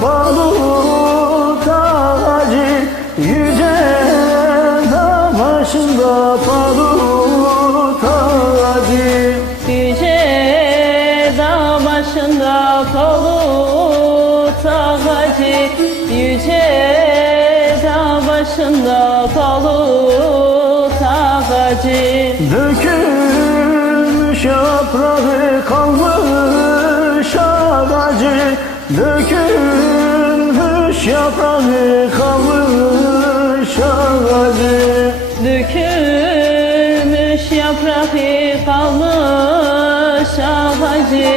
palut ağacı yüce dağ başında palut ağacı Yüce dağ başında palut ağacı Yüce dağ başında palut ağacı Dökülmüş yaprağı ağacı Dökülmüş yaprağı kalmış ağacı Dökülmüş yaprağı kalmış ağacı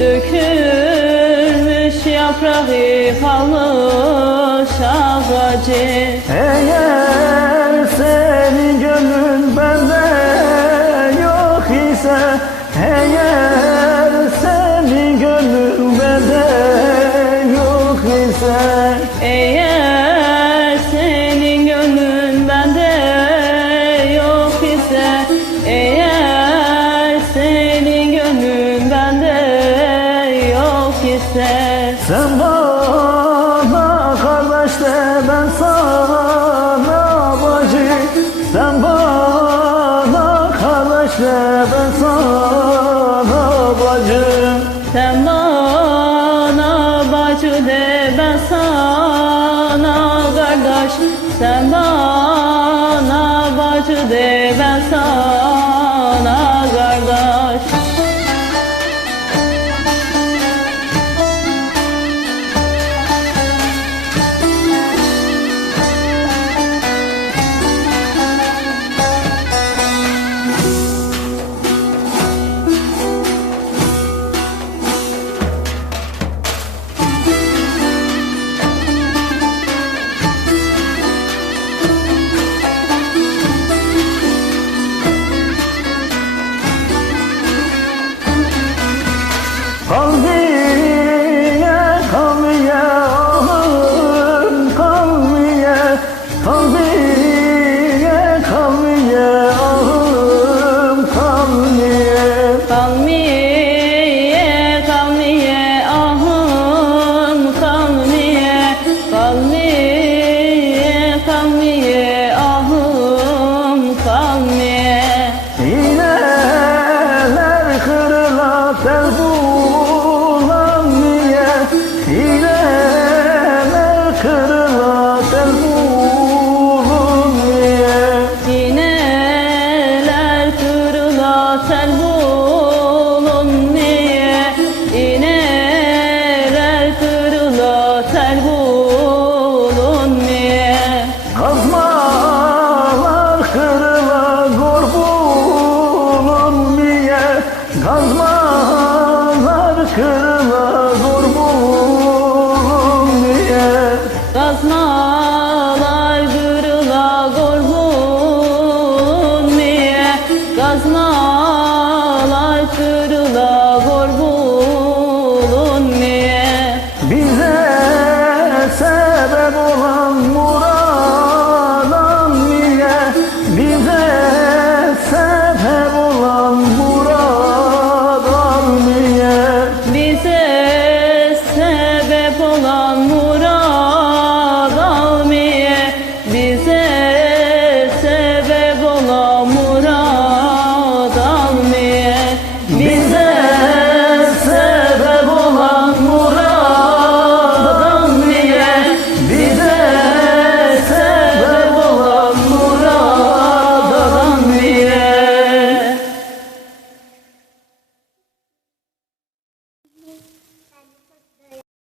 Dökülmüş yaprağı kalmış ağacı Eğer senin gönlün bende yok ise Eğer ise Sen bana kardeş de ben sana bacı. Sen bana kardeş de ben sana bacı. Sen bana bacı de ben sana kardeş. Sen bana Kazmalar kırılır vur bulun diye. Kazmalar